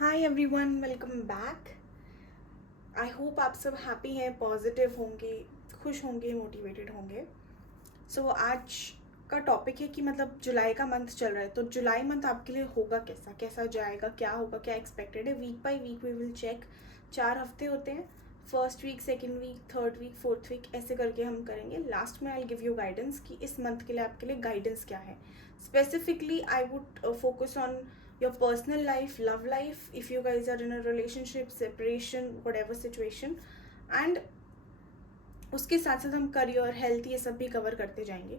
Hi everyone, welcome back. I hope आप सब happy हैं, पॉजिटिव होंगे, खुश होंगे, मोटिवेटेड होंगे। सो आज का टॉपिक है कि मतलब जुलाई का मंथ चल रहा है, तो जुलाई मंथ आपके लिए होगा कैसा, कैसा जाएगा, क्या होगा, क्या एक्सपेक्टेड है। Week by week we will check. 4 हफ्ते होते हैं, first week, second week, third week, fourth week, ऐसे करके हम करेंगे। लास्ट में आई गिव यू गाइडेंस कि इस मंथ के लिए आपके लिए गाइडेंस क्या है। Specifically I would focus on your personal life, love life, if you guys are in a relationship, separation, whatever situation, and उसके साथ साथ हम करियर, हेल्थ, ये सब भी कवर करते जाएंगे।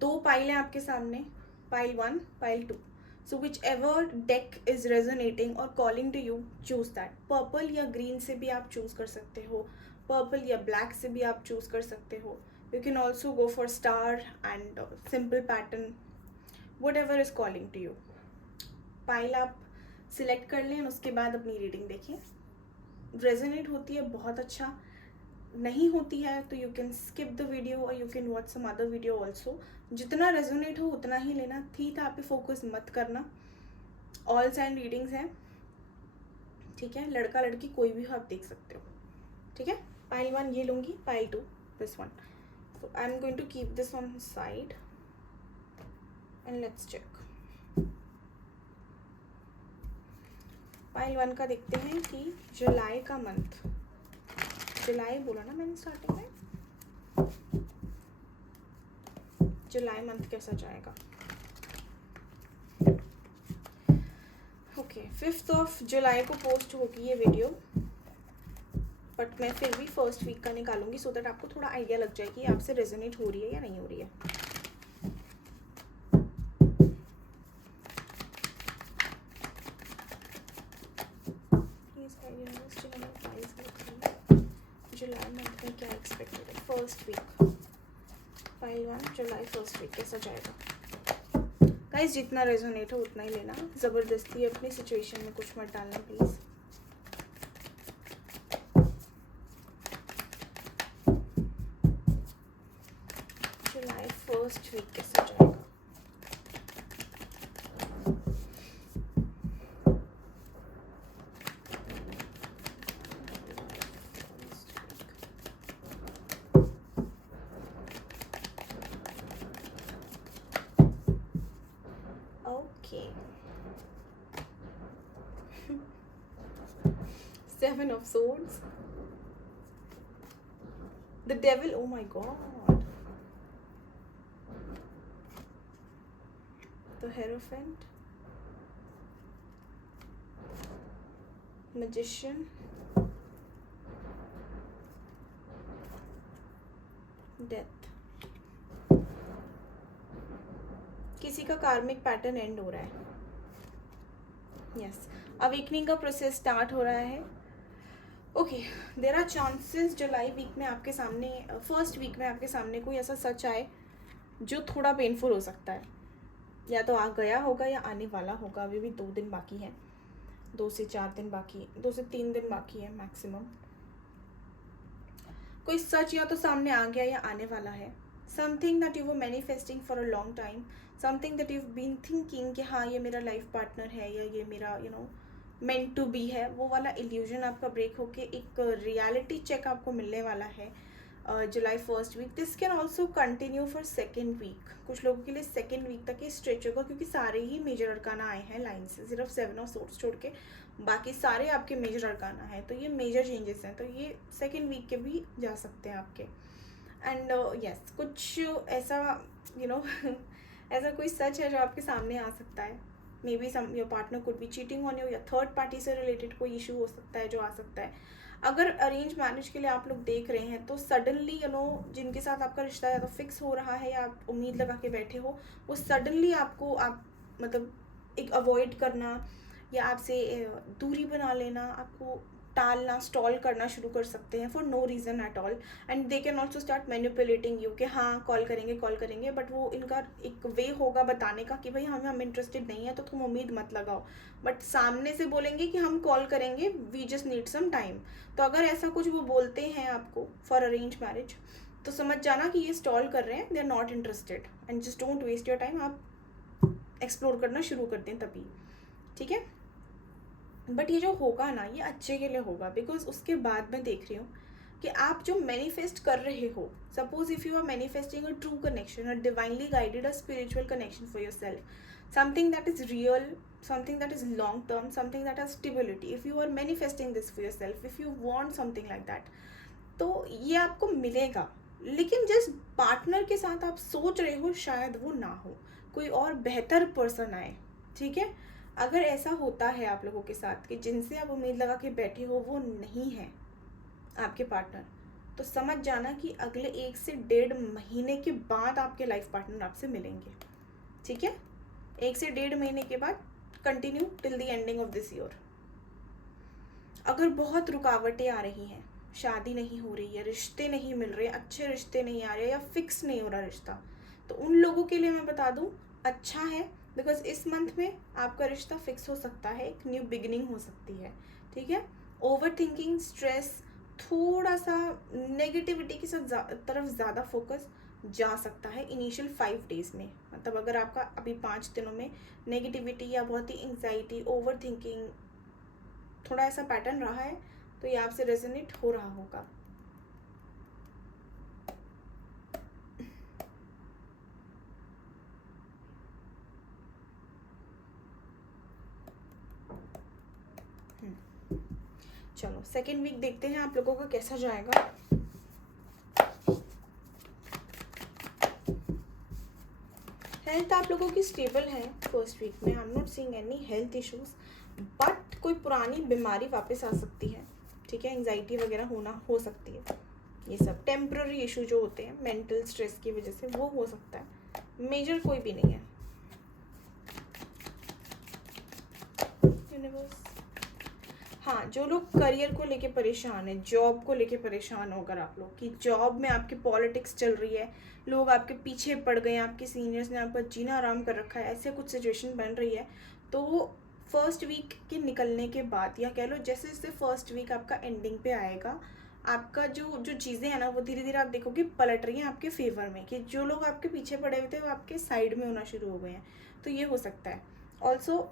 2 पाइल हैं आपके सामने, pile 1, pile 2। So whichever deck is resonating और calling to you, choose that. Purple या ग्रीन से भी आप चूज कर सकते हो, पर्पल या ब्लैक से भी आप चूज कर सकते हो। You can also go for star and simple pattern, whatever is calling to you. Pile आप सिलेक्ट कर लें, उसके बाद अपनी रीडिंग देखिए। रेजोनेट होती है बहुत अच्छा, नहीं होती है तो you can skip the video और you can watch some other video also. जितना रेजोनेट हो उतना ही लेना, थी था पे फोकस मत करना। ऑल साइन रीडिंग्स हैं, ठीक है। लड़का लड़की कोई भी हो, आप देख सकते हो, ठीक है। पाइल 1 ये लूँगी, pile 2 this one. So I am going to keep this on side and let's check. Pile 1 का देखते हैं कि जुलाई का मंथ, जुलाई बोला ना मैंने स्टार्टिंग में, जुलाई मंथ कैसा जाएगा। ओके, 5 जुलाई को पोस्ट होगी ये वीडियो, बट मैं फिर भी फर्स्ट वीक का निकालूंगी सो दैट आपको थोड़ा आइडिया लग जाए कि आपसे रेजोनेट हो रही है या नहीं हो रही है। जुलाई मंथ में क्या एक्सपेक्टेड है, फर्स्ट वीक, पाइल 1 जुलाई फर्स्ट वीक कैसा जाएगा। गाइस जितना रेजोनेट हो उतना ही लेना, ज़बरदस्ती अपनी सिचुएशन में कुछ मत डालना प्लीज़। जुलाई फर्स्ट वीक कैसा जाएगा। Okay, 7 of swords, the devil, oh my god, the hierophant, magician, death. किसी का कार्मिक पैटर्न एंड हो रहा है, यस, अवेकनिंग का प्रोसेस स्टार्ट हो रहा है। ओके, देर आर चांसेस जुलाई वीक में आपके सामने, फर्स्ट वीक में आपके सामने कोई ऐसा सच आए जो थोड़ा पेनफुल हो सकता है, या तो आ गया होगा या आने वाला होगा। अभी भी 2 दिन बाकी हैं, 2 से 4 दिन बाकी, 2 से 3 दिन बाकी है मैक्सिमम। कोई सच या तो सामने आ गया या आने वाला है। Something that you were manifesting for a long time, something that you been thinking कि हाँ ये मेरा लाइफ पार्टनर है या ये मेरा मेंट टू बी है, वो वाला इल्यूजन आपका ब्रेक होके एक रियलिटी चेक आपको मिलने वाला है जुलाई first week. This can also continue for second week, कुछ लोगों के लिए सेकेंड वीक तक ये स्ट्रेच होगा, क्योंकि सारे ही मेजर अरकाना आए हैं लाइन से, सिर्फ 7 ऑफ सोर्ड्स छोड़ के बाकी सारे आपके मेजर अरकाना है, तो ये मेजर चेंजेस हैं, तो ये सेकेंड वीक के भी जा सकते हैं आपके। एंड यस, कुछ ऐसा ऐसा कोई सच है जो आपके सामने आ सकता है। Maybe some your partner could be cheating on you, या थर्ड पार्टी से रिलेटेड कोई इशू हो सकता है जो आ सकता है। अगर अरेंज मैरिज के लिए आप लोग देख रहे हैं तो सडनली जिनके साथ आपका रिश्ता या तो फिक्स हो रहा है या आप उम्मीद लगा के बैठे हो, वो सडनली आपको आप मतलब एक अवॉइड करना या आपसे दूरी बना लेना, आपको टालना, स्टॉल करना शुरू कर सकते हैं for no reason at all. And they can also start manipulating you कि हाँ कॉल करेंगे, बट वो इनका एक वे होगा बताने का कि भाई हम इंटरेस्टेड नहीं है तो तुम उम्मीद मत लगाओ, बट सामने से बोलेंगे कि हम कॉल करेंगे, we just need some time. तो अगर ऐसा कुछ वो बोलते हैं आपको फॉर अरेंज मैरिज, तो समझ जाना कि ये स्टॉल कर रहे हैं, they are not interested, and just don't waste your time, आप एक्सप्लोर करना शुरू कर दें तभी, ठीक है। बट ये जो होगा ना, ये अच्छे के लिए होगा, बिकॉज उसके बाद मैं देख रही हूँ कि आप जो मैनिफेस्ट कर रहे हो, suppose if you are manifesting a true connection, a divinely guided, a spiritual connection for yourself, something that is real, something that is long term, something that has stability, if you are manifesting this for yourself, if you want something like that, तो ये आपको मिलेगा। लेकिन जिस partner के साथ आप सोच रहे हो शायद वो ना हो, कोई और बेहतर पर्सन आए, ठीक है। अगर ऐसा होता है आप लोगों के साथ कि जिनसे आप उम्मीद लगा के बैठे हो वो नहीं है आपके पार्टनर, तो समझ जाना कि अगले 1 से 1.5 महीने के बाद आपके लाइफ पार्टनर आपसे मिलेंगे, ठीक है। 1 से 1.5 महीने के बाद, continue till the ending of this year. अगर बहुत रुकावटें आ रही हैं, शादी नहीं हो रही है, रिश्ते नहीं मिल रहे, अच्छे रिश्ते नहीं आ रहे, या फिक्स नहीं हो रहा रिश्ता, तो उन लोगों के लिए मैं बता दूं अच्छा है, बिकॉज इस मंथ में आपका रिश्ता फिक्स हो सकता है, एक न्यू बिगिनिंग हो सकती है, ठीक है। ओवर थिंकिंग, स्ट्रेस, थोड़ा सा नेगेटिविटी की तरफ ज़्यादा फोकस जा सकता है इनिशियल 5 डेज में। मतलब अगर आपका अभी 5 दिनों में नेगेटिविटी या बहुत ही एंग्जाइटी, ओवर थिंकिंग, थोड़ा ऐसा पैटर्न रहा है, तो ये आपसे रेजोनेट हो रहा होगा। चलो सेकेंड वीक देखते हैं आप लोगों का कैसा जाएगा। हेल्थ आप लोगों की स्टेबल है फर्स्ट वीक में, I am not seeing any health issues, but कोई पुरानी बीमारी वापस आ सकती है, ठीक है। एंजाइटी वगैरह होना हो सकती है, ये सब टेम्पररी इशू जो होते हैं मेंटल स्ट्रेस की वजह से, वो हो सकता है, मेजर कोई भी नहीं है। यूनिवर्स, हाँ, जो लोग करियर को लेके परेशान है, जॉब को लेके परेशान हो, अगर आप लोग की जॉब में आपकी पॉलिटिक्स चल रही है, लोग आपके पीछे पड़ गए हैं, आपके सीनियर्स ने आपका जीना आराम कर रखा है, ऐसे कुछ सिचुएशन बन रही है, तो फर्स्ट वीक के निकलने के बाद, या कह लो जैसे जैसे फर्स्ट वीक आपका एंडिंग पे आएगा, आपका जो जो चीज़ें हैं ना, वो धीरे धीरे आप देखोगे पलट रही हैं आपके फेवर में, कि जो लोग आपके पीछे पड़े हुए थे वो आपके साइड में होना शुरू हो गए हैं, तो ये हो सकता है। ऑल्सो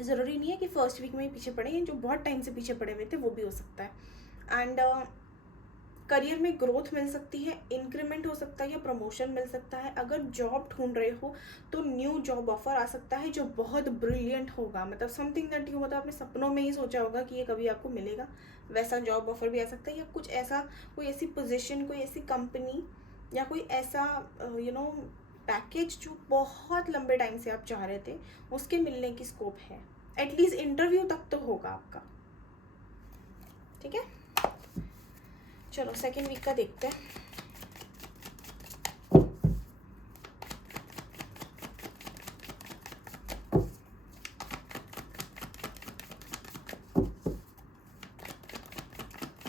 ज़रूरी नहीं है कि फर्स्ट वीक में ही पीछे पड़े हैं, जो बहुत टाइम से पीछे पड़े हुए थे वो भी हो सकता है। एंड करियर में ग्रोथ मिल सकती है, इंक्रीमेंट हो सकता है, या प्रमोशन मिल सकता है। अगर जॉब ढूंढ रहे हो तो न्यू जॉब ऑफर आ सकता है जो बहुत ब्रिलियंट होगा, मतलब समथिंग दैट यू, मतलब अपने सपनों में ही सोचा होगा कि ये कभी आपको मिलेगा, वैसा जॉब ऑफर भी आ सकता है, या कुछ ऐसा, कोई ऐसी पोजीशन, कोई ऐसी कंपनी, या कोई ऐसा पैकेज जो बहुत लंबे टाइम से आप चाह रहे थे, उसके मिलने की स्कोप है। एटलीस्ट इंटरव्यू तक तो होगा आपका, ठीक है। चलो सेकेंड वीक का देखते हैं।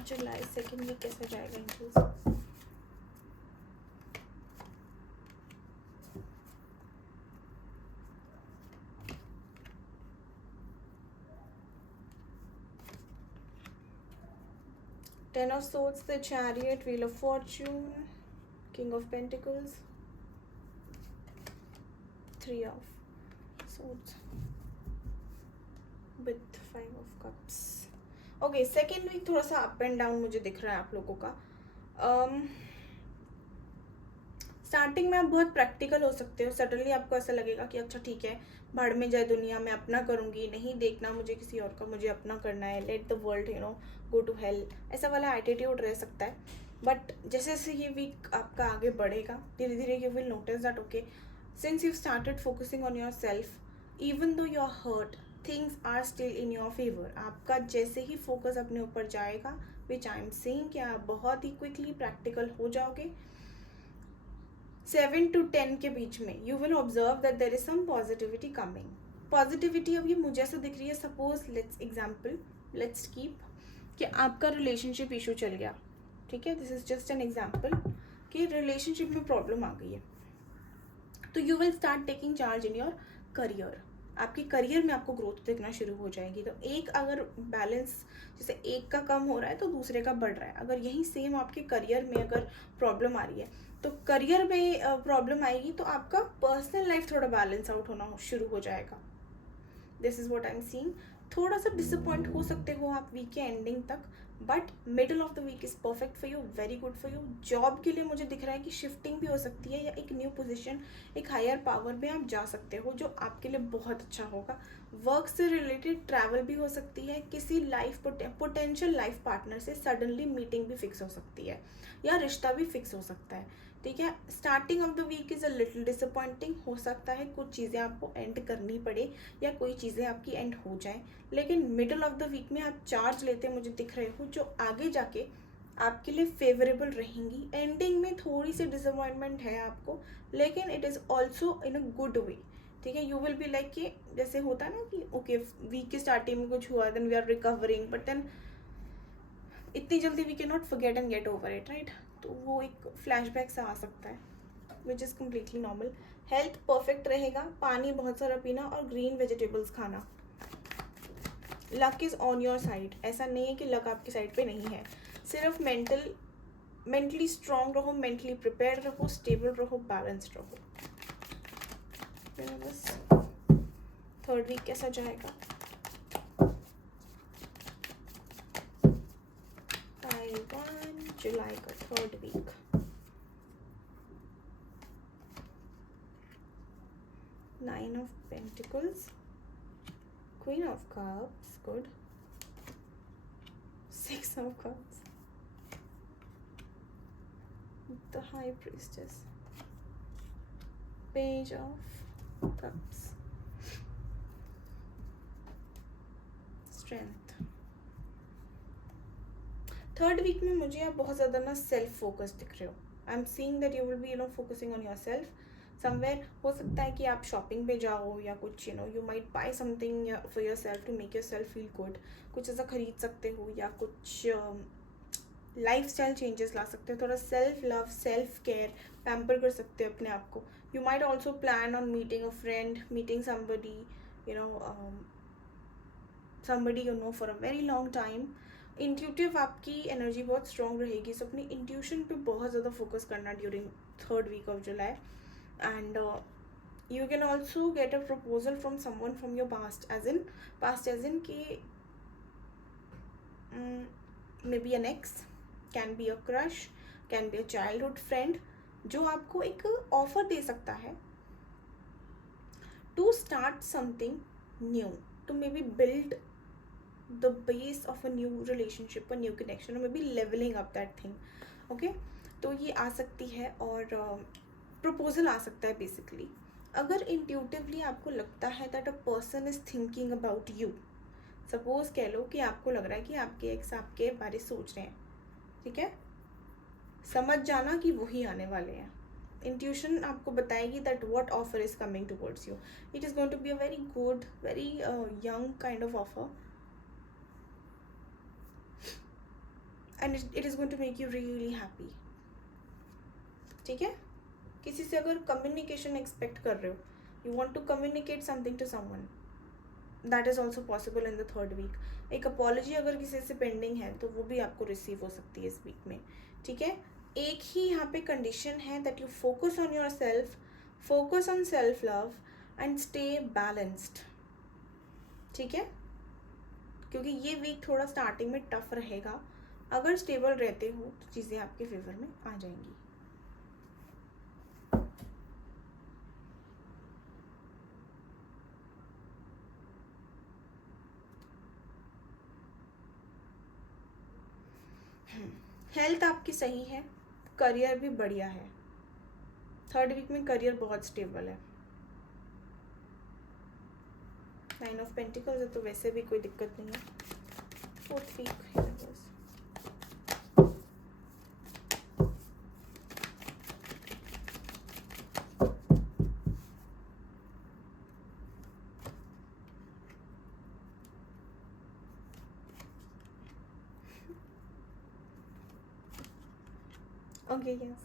जुलाई सेकेंड वीक कैसा जाएगा inclusive. Ten of Swords, the Chariot, Wheel of Fortune, King of Pentacles, Three of Swords with Five of Cups. Okay, second week थोड़ा सा अप एंड डाउन मुझे दिख रहा है आप लोगों का। स्टार्टिंग में आप बहुत प्रैक्टिकल हो सकते हो, सडनली आपको ऐसा लगेगा कि अच्छा ठीक है, भाड़ में जाए दुनिया, मैं अपना करूँगी, नहीं देखना मुझे किसी और का, मुझे अपना करना है, let the world go to hell, ऐसा वाला एटीट्यूड रह सकता है। बट जैसे जैसे ये वीक आपका आगे बढ़ेगा, धीरे धीरे you will notice that okay, since you started focusing on yourself, even though you are hurt, things are still in your favour. आपका जैसे ही फोकस अपने ऊपर जाएगा, विच आई एम सेइंग कि आप बहुत ही क्विकली प्रैक्टिकल हो जाओगे। 7 to 10 के बीच में you will observe that there is some positivity coming. Positivity अब ये मुझे ऐसा दिख रही है, सपोज लेट्स कीप कि आपका रिलेशनशिप इशू चल गया, ठीक है, this is just an example कि रिलेशनशिप में प्रॉब्लम आ गई है, तो you will start taking charge in your career. आपके करियर में आपको ग्रोथ दिखना शुरू हो जाएगी। तो एक अगर बैलेंस, जैसे एक का कम हो रहा है तो दूसरे का बढ़ रहा है, अगर यही सेम आपके करियर में अगर प्रॉब्लम आ रही है, तो करियर में प्रॉब्लम आएगी तो आपका पर्सनल लाइफ थोड़ा बैलेंस आउट होना शुरू हो जाएगा। This is what I am seeing. थोड़ा सा डिसअपॉइंट हो सकते हो आप वीक के एंडिंग तक, but middle of the week is perfect for you, very good for you. Job के लिए मुझे दिख रहा है कि शिफ्टिंग भी हो सकती है, या एक न्यू पोजीशन, एक हायर पावर में आप जा सकते हो, जो आपके लिए बहुत अच्छा होगा। वर्क से रिलेटेड ट्रैवल भी हो सकती है, किसी पोटेंशियल लाइफ पार्टनर से सडनली मीटिंग भी फिक्स हो सकती है, या रिश्ता भी फिक्स हो सकता है, ठीक है। Starting of the week is a little disappointing, हो सकता है कुछ चीज़ें आपको एंड करनी पड़े, या कोई चीज़ें आपकी एंड हो जाए, लेकिन मिडल ऑफ द वीक में आप चार्ज लेते मुझे दिख रहे हो, जो आगे जाके आपके लिए फेवरेबल रहेंगी। एंडिंग में थोड़ी सी डिसअपॉइंटमेंट है आपको, लेकिन it is also in a good way, ठीक है। यू विल बी लाइक कि जैसे होता है ना कि ओके वीक की स्टार्टिंग में कुछ हुआ, then we are recovering, but then इतनी जल्दी we can not forget and get over it, right. तो वो एक फ्लैशबैक सा आ सकता है, which is completely normal. Health perfect रहेगा, पानी बहुत सारा पीना और ग्रीन वेजिटेबल्स खाना। Luck is on your side, ऐसा नहीं है कि लक आपकी साइड पे नहीं है, सिर्फ मेंटली स्ट्रॉन्ग रहो, मेंटली प्रिपेयर रहो, स्टेबल रहो, बैलेंस्ड रहो। बस थर्ड वीक कैसा जाएगा? ताइवान, जुलाई का third week. Nine of Pentacles, Queen of Cups, good. Six of Cups, the High Priestess, Page of Cups, Strength. Third week में मुझे आप बहुत ज़्यादा ना सेल्फ फोकस दिख रहे हो। आई am seeing that you will be focusing on your self somewhere. हो सकता है कि आप शॉपिंग पे जाओ, या कुछ you might buy something for yourself to make yourself feel good. कुछ ऐसा खरीद सकते हो, या कुछ लाइफ स्टाइल चेंजेस ला सकते हो, थोड़ा self love, self care, pamper कर सकते हो अपने आप को। You might also plan on meeting a friend, meeting somebody for a very long time. Intuitive आपकी एनर्जी बहुत स्ट्रॉन्ग रहेगी, सो अपनी इंट्यूशन पे बहुत ज़्यादा फोकस करना during third week of July. And you can also get a proposal from someone from your past as in कि maybe an ex, can be a crush, can be a childhood friend, जो आपको एक offer दे सकता है to start something new, to maybe build the base of a new relationship, a new connection, or maybe leveling up that thing, okay। तो ये आ सकती है, और प्रपोजल आ सकता है बेसिकली। अगर इंट्यूटिवली आपको लगता है that a person is thinking about you, suppose कह लो कि आपको लग रहा है कि आपके एक्स आपके बारे सोच रहे हैं, ठीक है, समझ जाना कि वही आने वाले हैं। इंट्यूशन आपको बताएगी that what offer is coming towards you, it is going to be a very good, very young kind of offer, and it is going to make you really happy, ठीक है। किसी से अगर कम्युनिकेशन एक्सपेक्ट कर रहे हो, you want to communicate something to someone, that is also possible in the third week. एक apology अगर किसी से पेंडिंग है तो वो भी आपको रिसीव हो सकती है इस वीक में, ठीक है। एक ही यहाँ पे कंडीशन है that you focus on your self, focus on self love and stay balanced, ठीक है, क्योंकि ये वीक थोड़ा स्टार्टिंग में टफ रहेगा। अगर स्टेबल रहते हो तो चीज़ें आपके फेवर में आ जाएंगी। हेल्थ आपकी सही है, करियर भी बढ़िया है, थर्ड वीक में करियर बहुत स्टेबल है। 9 ऑफ पेंटिकल्स है तो वैसे भी कोई दिक्कत नहीं है। Fourth week okay, yes.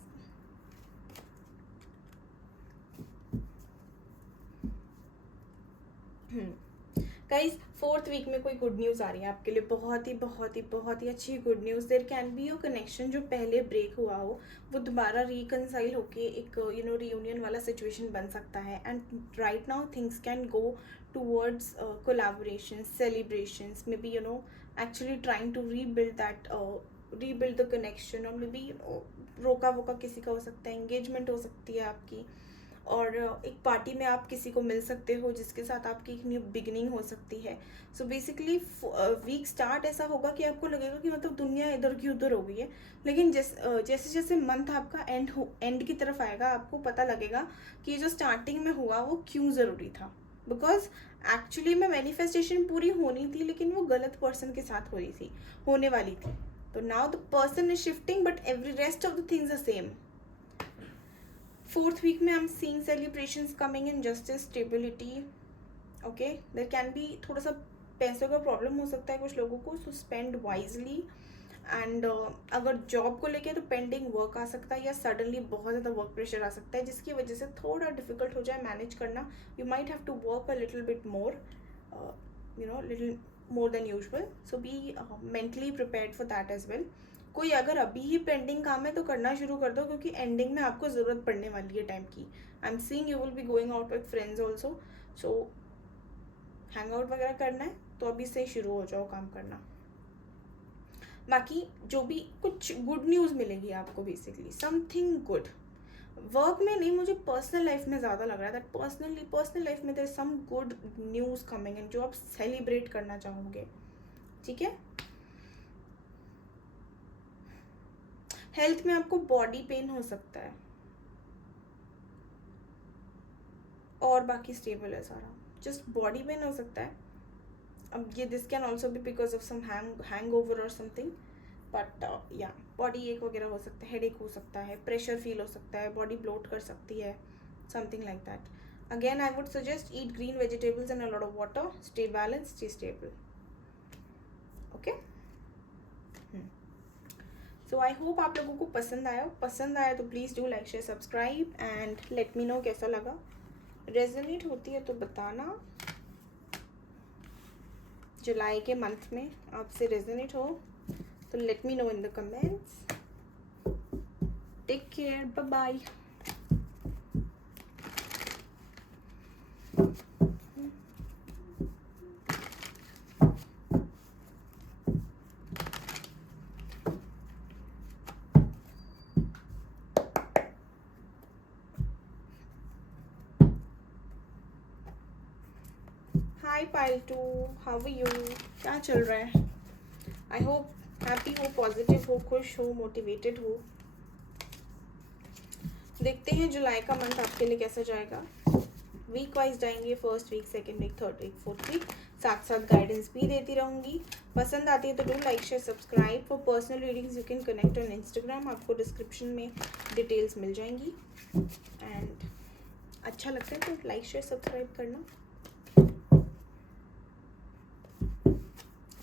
Guys 4th week में कोई गुड न्यूज़ आ रही है आपके लिए, बहुत ही बहुत ही बहुत ही अच्छी good news. There can be your connection जो पहले ब्रेक हुआ हो वो दोबारा रिकनसाइल होके एक रियूनियन वाला सिचुएशन बन सकता है। And right now things can go towards collaboration, celebrations, maybe actually trying to rebuild the connection, और मे बी रोका वोका किसी का हो सकता है, एंगेजमेंट हो सकती है आपकी, और एक पार्टी में आप किसी को मिल सकते हो जिसके साथ आपकी एक न्यू बिगिनिंग हो सकती है। सो बेसिकली वीक स्टार्ट ऐसा होगा कि आपको लगेगा कि मतलब दुनिया इधर की उधर हो गई है, लेकिन जैसे जैसे मंथ आपका एंड की तरफ आएगा आपको पता लगेगा कि जो स्टार्टिंग में हुआ वो क्यों ज़रूरी था। बिकॉज एक्चुअली में मैनिफेस्टेशन पूरी होनी थी, लेकिन वो गलत पर्सन के साथ होने वाली थी। तो now the person is shifting but every rest of the things are same. 4th week में I'm seeing celebrations coming in, justice, stability. Okay, there can be थोड़ा सा पैसों का प्रॉब्लम हो सकता है कुछ लोगों को, सो स्पेंड वाइजली। एंड अगर जॉब को लेके तो पेंडिंग वर्क आ सकता है, या सडनली बहुत ज़्यादा वर्क प्रेशर आ सकता है जिसकी वजह से थोड़ा डिफिकल्ट हो जाए मैनेज करना। You might have to work a little bit more, little more than usual, so be mentally prepared for that as well. कोई अगर अभी ही पेंडिंग काम है तो करना शुरू कर दो, क्योंकि एंडिंग में आपको ज़रूरत पड़ने वाली है टाइम की। आई am seeing you will be going out with friends also, so hang out वगैरह करना है तो अभी से शुरू हो जाओ काम करना। बाकी जो भी कुछ गुड न्यूज़ मिलेगी आपको, बेसिकली समथिंग गुड वर्क में नहीं, मुझे पर्सनल लाइफ में ज़्यादा लग रहा है दैट पर्सनल लाइफ में there is some good news coming in जो आप सेलिब्रेट करना चाहोगे। ठीक है, हेल्थ में आपको बॉडी पेन हो सकता है, और बाकी स्टेबल है सारा, जस्ट बॉडी पेन हो सकता है। अब ये this can also be because of some hang over और समथिंग, बट या बॉडी एक वगैरह हो सकता है, हेडेक हो सकता है, प्रेशर फील हो सकता है, बॉडी ब्लोट कर सकती है, something like that. Again I would suggest eat green vegetables and a lot of water, stay balance, stay stable. Okay, so I hope आप लोगों को पसंद आया तो please do like, share, subscribe and let me no कैसा लगा। Resonate होती है तो बताना, जुलाई के मंथ में आपसे रेजोनेट हो तो let me know in the comments. Take care, bye bye. Hi pile two, how are you, क्या चल रहा है? आई होप हैप्पी हो, पॉजिटिव हो, खुश हो, मोटिवेटेड हो। देखते हैं जुलाई का मंथ आपके लिए कैसा जाएगा। वीक वाइज जाएंगे, first week, second week, third week, fourth week, साथ साथ गाइडेंस भी देती रहूँगी। पसंद आती है तो do like, share, subscribe. For personal readings you can connect on Instagram, आपको डिस्क्रिप्शन में डिटेल्स मिल जाएंगी। एंड अच्छा लगता है तो लाइक, शेयर, सब्सक्राइब करना।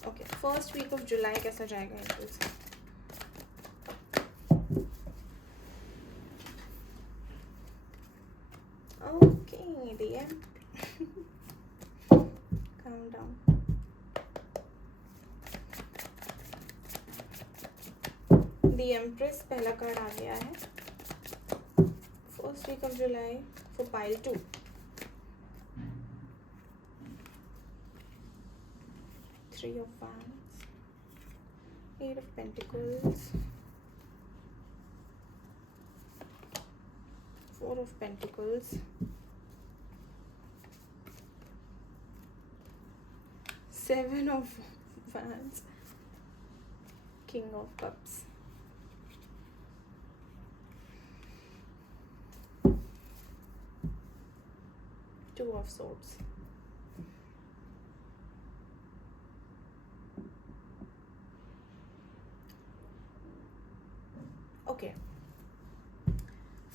Okay, first week of July कैसा जाएगा angels? Okay, DM calm down. The Empress पहला कार्ड आ गया है। First week of July for pile 2। Three of Wands, 8 of Pentacles, 4 of Pentacles, 7 of Wands, King of Cups, Two of Swords. Okay,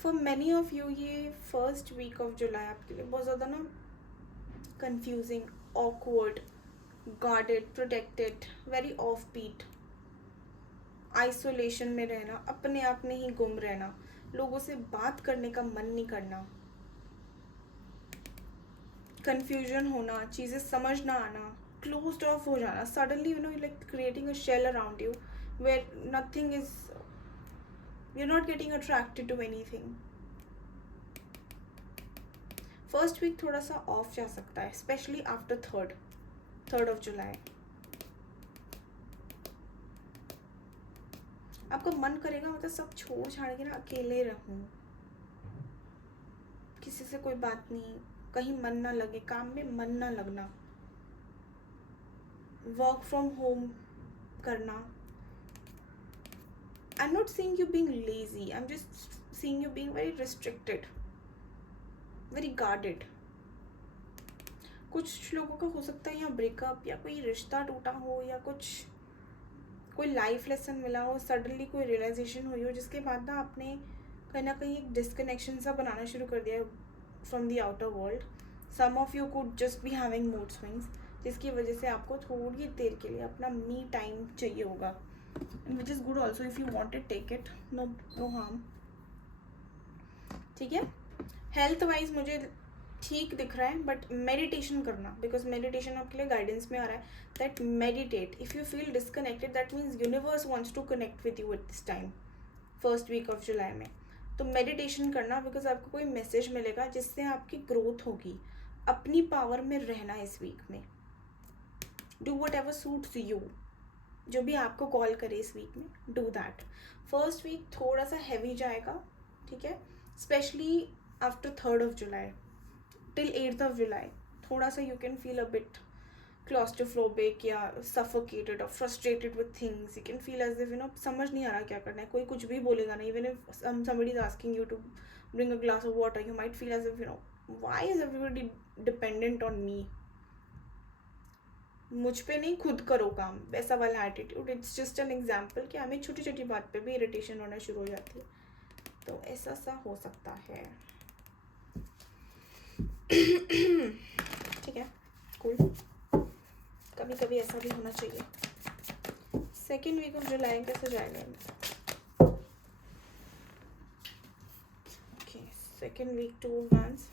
for many of you ये first week of July आपके लिए बहुत ज़्यादा ना confusing, awkward, guarded, protected, very off beat, isolation में रहना, अपने आप में ही गुम रहना, लोगों से बात करने का मन नहीं करना, कंफ्यूजन होना, चीज़ें समझ ना आना, क्लोज्ड ऑफ हो जाना, suddenly you know like creating a shell around you where nothing is, you not getting attracted to anything. First week थोड़ा सा ऑफ जा सकता है, specially after third of July. आपका मन करेगा मतलब सब छोड़ छाड़ के ना अकेले रहूं, किसी से कोई बात नहीं, कहीं मन ना लगे, काम में मन ना लगना, वर्क फ्रॉम होम करना. I am not seeing you being lazy, I am just seeing you being very restricted, very guarded. कुछ लोगों का हो सकता है यहाँ ब्रेकअप या कोई रिश्ता टूटा हो या कुछ कोई लाइफ लेसन मिला हो, सडनली कोई रियलाइजेशन हुई हो जिसके बाद ना आपने कहीं ना कहीं एक डिस्कनेक्शन सा बनाना शुरू कर दिया from the outer world. Some of you could just be having mood swings, जिसकी वजह से आपको थोड़ी देर के लिए अपना मी टाइम चाहिए होगा, which is good also if you want it take it, no harm. ठीक है. हेल्थ वाइज मुझे ठीक दिख रहा है, बट मेडिटेशन करना, बिकॉज मेडिटेशन आपके लिए गाइडेंस में आ रहा है that meditate. If you feel disconnected that means universe wants to connect with you at this time, first week of July में. तो मेडिटेशन करना, बिकॉज आपको कोई मैसेज मिलेगा जिससे आपकी ग्रोथ होगी. अपनी पावर में रहना इस वीक में. Do what ever suits you, जो भी आपको कॉल करे इस वीक में, डू दैट. फर्स्ट वीक थोड़ा सा हैवी जाएगा, ठीक है, specially after 3rd of July till 8th of July. थोड़ा सा you can feel a bit claustrophobic या suffocated or frustrated with things. You can feel as if समझ नहीं आ रहा क्या करना है, कोई कुछ भी बोलेगा नहीं. Even if somebody is asking you to bring a glass of water, you might feel as if why is everybody dependent on me, मुझ पे नहीं, खुद करो काम, वैसा वाला attitude. It's just an example कि हमें छोटी छोटी बात पे भी इरिटेशन होना शुरू हो जाती है, तो ऐसा सा हो सकता है. ठीक है, कूल. कभी कभी ऐसा भी होना चाहिए. सेकेंड वीक ऑफ जुलाई कैसे जाएगा? Okay, second week 2 months.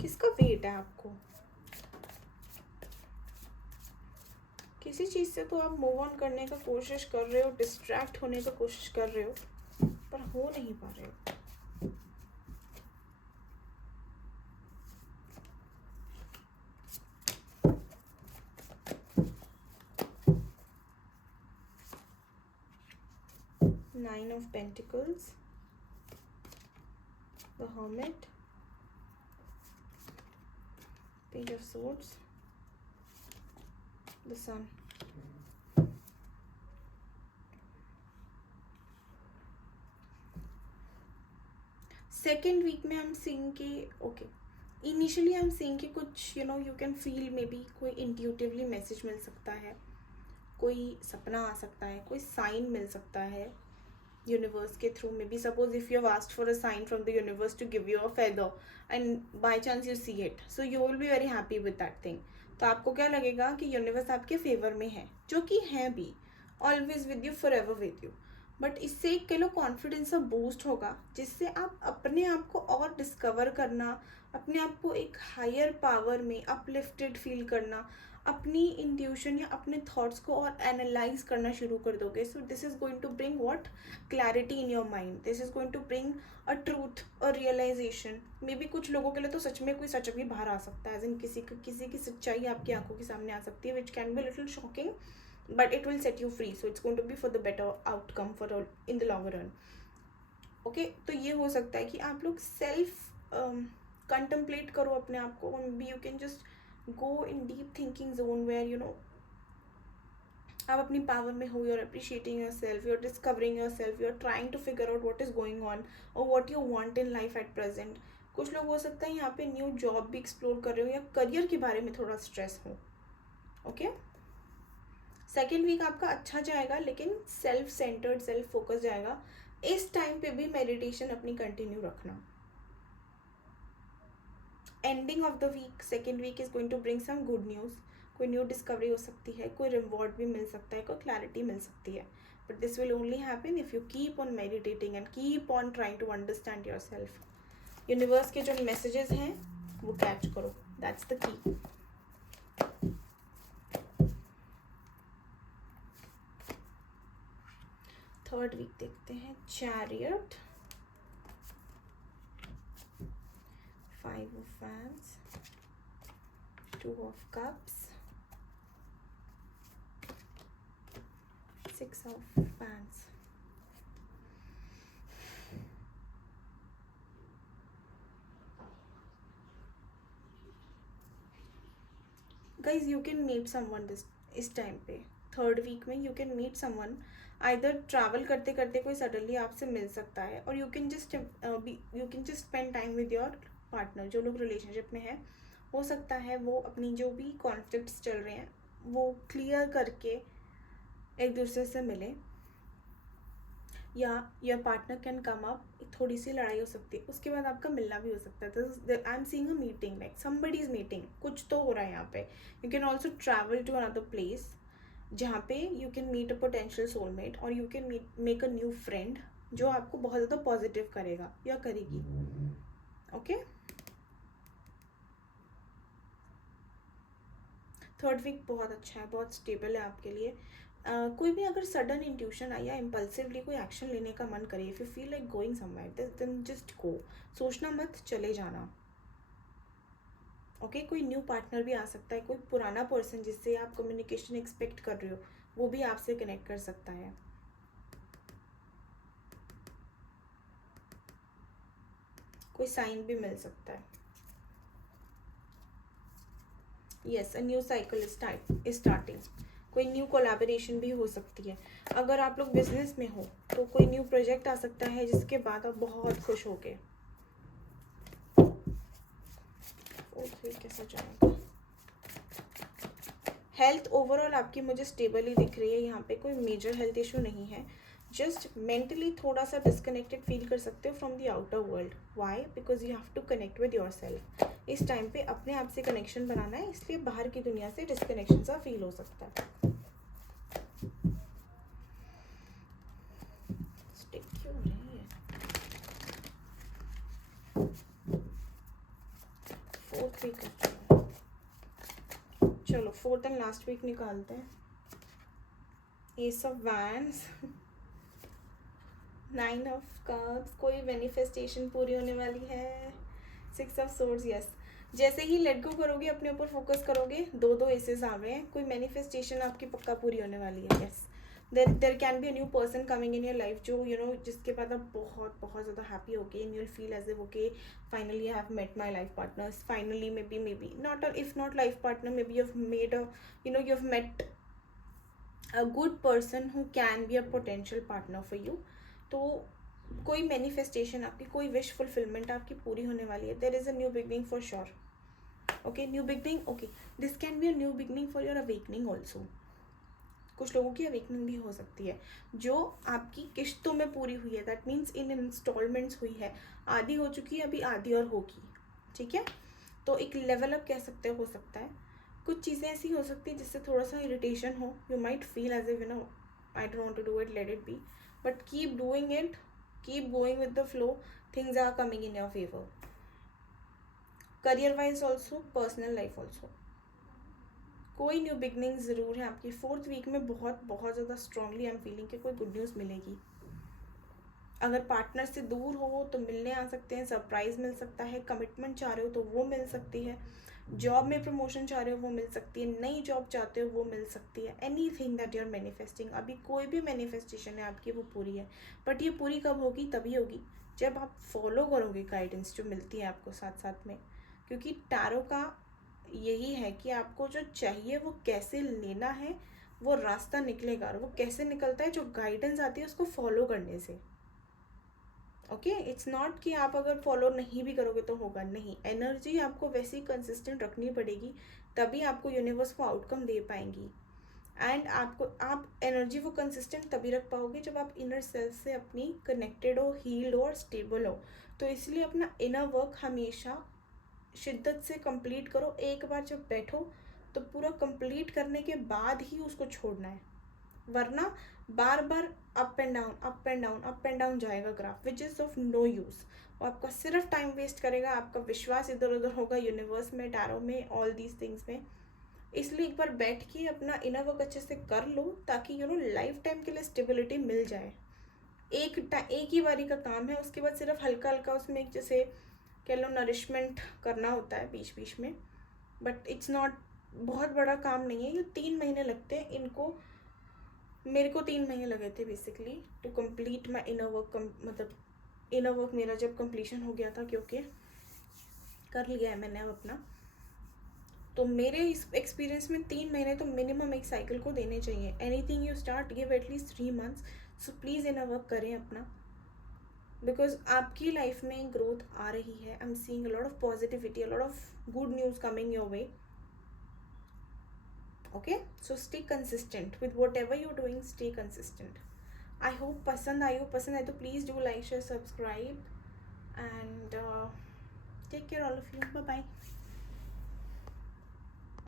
किसका वेट है आपको? किसी चीज़ से तो आप मूव ऑन करने का कोशिश कर रहे हो, डिस्ट्रैक्ट होने का कोशिश कर रहे हो, पर हो नहीं पा रहे हो. Nine of Pentacles, the Hermit, Page of Swords, the Sun. Second week में हम सीइंग कि ओके, इनिशियली हम सीइंग कि कुछ you can feel may be कोई इंट्यूटिवली मैसेज मिल सकता है, कोई सपना आ सकता है, कोई साइन मिल सकता है यूनिवर्स के थ्रू. Maybe suppose if you have asked for a sign from the universe to give you a feather and by chance you see it, so you will be very happy with that thing. तो आपको क्या लगेगा कि universe आपके favour में है, जो कि है भी, always with you, for ever with you. But इससे एक किलो कॉन्फिडेंस अब बूस्ट होगा, जिससे आप अपने आप को और डिस्कवर करना, अपने आप को एक हायर पावर में अपलिफ्टेड फील करना, अपनी इंट्यूशन या अपने थॉट्स को और एनालाइज करना शुरू कर दोगे. So this is going to bring what, clarity in your mind. This is going to bring a truth, a realisation. Maybe कुछ लोगों के लिए तो सच में कोई सच भी बाहर आ सकता है, एज इन किसी की सच्चाई आपकी आंखों के सामने आ सकती है, which can be little shocking, but it will set you free, so it's going to be for the better outcome for in the longer run. Okay, तो ये हो सकता है कि आप लोग सेल्फ कंtemplate करो अपने आप को. maybe you can just go in deep thinking zone where आप अपनी पावर में हो, you're appreciating yourself, you're discovering yourself, you're trying to figure out what is going on or what you want in life at present. कुछ लोग हो सकता है यहाँ पे न्यू जॉब भी एक्सप्लोर कर रहे हो या करियर के बारे में थोड़ा स्ट्रेस हो. ओके, सेकेंड वीक आपका अच्छा जाएगा, लेकिन सेल्फ सेंटर्ड, सेल्फ फोकस जाएगा. इस टाइम पे भी मेडिटेशन अपनी कंटिन्यू रखना. Ending of the week, second week is going to bring some good news. कोई न्यू डिस्कवरी हो सकती है, कोई रिवॉर्ड भी मिल सकता है, कोई क्लैरिटी मिल सकती है. But this will only happen if you keep on meditating and keep on trying to understand yourself. Universe के जो मैसेजेस हैं वो कैच करो, that's the key. Third week देखते हैं. Chariot, 5 of Wands, 2 of Cups, 6 of Wands. Guys, you can meet someone इस time पे, third week में. You can meet someone, either travel करते करते कोई सडनली आपसे मिल सकता है, और you can just spend time with your partner. जो लोग रिलेशनशिप में हैं, हो सकता है वो अपनी जो भी कॉन्फ्लिक्ट्स चल रहे हैं वो क्लियर करके एक दूसरे से मिले, या your partner can come up. थोड़ी सी लड़ाई हो सकती है, उसके बाद आपका मिलना भी हो सकता है. I am seeing a meeting, like somebody is meeting, कुछ तो हो रहा है यहाँ पे. You can also travel to another place जहाँ पे you can meet a potential soulmate, और you can make a new friend जो आपको बहुत ज़्यादा पॉजिटिव करेगा या करेगी. ओके, थर्ड वीक बहुत अच्छा है, बहुत स्टेबल है आपके लिए. कोई भी अगर सडन इंट्यूशन आई या इम्पल्सिवली कोई एक्शन लेने का मन करे, if you feel like going somewhere, then just go. सोचना मत, चले जाना. ओके, कोई न्यू पार्टनर भी आ सकता है, कोई पुराना पर्सन जिससे आप कम्युनिकेशन एक्सपेक्ट कर रहे हो वो भी आपसे कनेक्ट कर सकता है. कोई साइन भी मिल सकता है. Yes, a new cycle is starting. कोई न्यू कोलैबोरेशन भी हो सकती है. अगर आप लोग बिजनेस में हो तो कोई न्यू प्रोजेक्ट आ सकता है जिसके बाद आप बहुत खुश होगे. कैसा जाएगा. हेल्थ ओवरऑल आपकी मुझे स्टेबल ही दिख रही है. यहाँ पे कोई मेजर हेल्थ इशू नहीं है. जस्ट मेंटली थोड़ा सा डिस्कनेक्टेड फील कर सकते हो from the outer world. Why? Because you have to connect with yourself. इस टाइम पे अपने आप से कनेक्शन बनाना है, इसलिए बाहर की दुनिया से डिस्कनेक्शन सा फील हो सकता है. क्यों रही है? फोर्थ वीक है. चलो फोर्थ एंड लास्ट वीक निकालते हैं. S of wands, 9 of cups, कोई मैनिफेस्टेशन पूरी होने वाली है. 6 ऑफ सोर्ड्स, यस. जैसे ही लेट गो करोगे, अपने ऊपर फोकस करोगे, दो एसेस आ गए हैं. कोई मैनिफेस्टेशन आपकी पक्का पूरी होने वाली है. Yes, there can be a new person coming in your life, जो जिसके बाद आप बहुत बहुत ज़्यादा हैप्पी होगे. And you'll feel as if okay, finally I have met my life partners. Finally maybe not, if not life partner, maybe you have made you have met a good person who can be a potential partner for you. तो कोई manifestation आपकी, कोई wish fulfilment आपकी पूरी होने वाली है. There is a new beginning for sure. Okay, new beginning. Okay, this can be a new beginning for your awakening also. कुछ लोगों की अवेकनिंग भी हो सकती है जो आपकी किश्तों में पूरी हुई है. दैट मीन्स इन इंस्टॉलमेंट्स हुई है. आधी हो चुकी है, अभी आधी और होगी. ठीक है, तो एक लेवल अप कह सकते हो सकता है. कुछ चीज़ें ऐसी हो सकती है जिससे थोड़ा सा इरिटेशन हो. You might feel as if I don't want to do it, let it be, but keep doing it, keep going with the flow. Things are coming in your favour. Career wise also, personal life also, कोई new beginning ज़रूर है आपकी. Fourth week में बहुत बहुत ज़्यादा strongly I am feeling कि कोई गुड न्यूज़ मिलेगी. अगर पार्टनर से दूर हो तो मिलने आ सकते हैं, सरप्राइज़ मिल सकता है. कमिटमेंट चाह रहे हो तो वो मिल सकती है. जॉब में प्रमोशन चाह रहे हो वो मिल सकती है. नई जॉब चाहते हो वो मिल सकती है. Anything that you are manifesting, अभी कोई भी मैनिफेस्टेशन है आपकी वो पूरी है. बट ये पूरी कब होगी? तभी होगी जब आप फॉलो करोगे गाइडेंस जो मिलती है आपको साथ साथ में. क्योंकि टैरो का यही है कि आपको जो चाहिए वो कैसे लेना है, वो रास्ता निकलेगा. और वो कैसे निकलता है? जो गाइडेंस आती है उसको फॉलो करने से. ओके, इट्स नॉट कि आप अगर फॉलो नहीं भी करोगे तो होगा, नहीं. एनर्जी आपको वैसे ही कंसिस्टेंट रखनी पड़ेगी, तभी आपको यूनिवर्स वो आउटकम दे पाएंगी. एंड आप एनर्जी वो कंसिस्टेंट तभी रख पाओगे जब आप इनर सेल्फ से अपनी कनेक्टेड हो, हील्ड हो और स्टेबल हो. तो इसलिए अपना इनर वर्क हमेशा शिद्दत से कंप्लीट करो. एक बार जब बैठो तो पूरा कंप्लीट करने के बाद ही उसको छोड़ना है. वरना बार बार up and down up and down up and down जाएगा graph, which is of no use. वो आपका सिर्फ टाइम वेस्ट करेगा, आपका विश्वास इधर उधर होगा यूनिवर्स में, टैरो में, ऑल दीज थिंग्स में। इसलिए एक बार बैठ के अपना इनर वर्क अच्छे से कर लो, ताकि लाइफ टाइम के लिए स्टेबिलिटी मिल जाए। एक ही बारी का काम है, उसके बाद सिर्फ हल्का हल्का उसमें एक जैसे कह लो नरिशमेंट करना होता है बीच बीच में, बट इट्स नॉट बहुत बड़ा काम नहीं है। ये 3 महीने लगते हैं इनको, मेरे को 3 महीने लगे थे basically to complete my inner work. मतलब इनर वर्क मेरा जब कंप्लीशन हो गया था, क्योंकि कर लिया है मैंने अब अपना, तो मेरे इस एक्सपीरियंस में 3 महीने तो मिनिमम एक साइकिल को देने चाहिए। Anything you start give at least 3 months. So please inner work करें अपना, बिकॉज आपकी लाइफ में ग्रोथ आ रही है। I am seeing a lot of positivity, a lot of good news coming your way. Okay, so stay consistent with whatever you doing, stay consistent. I hope पसंद आई हो, पसंद आए तो please do like share subscribe and take care all of you, bye bye.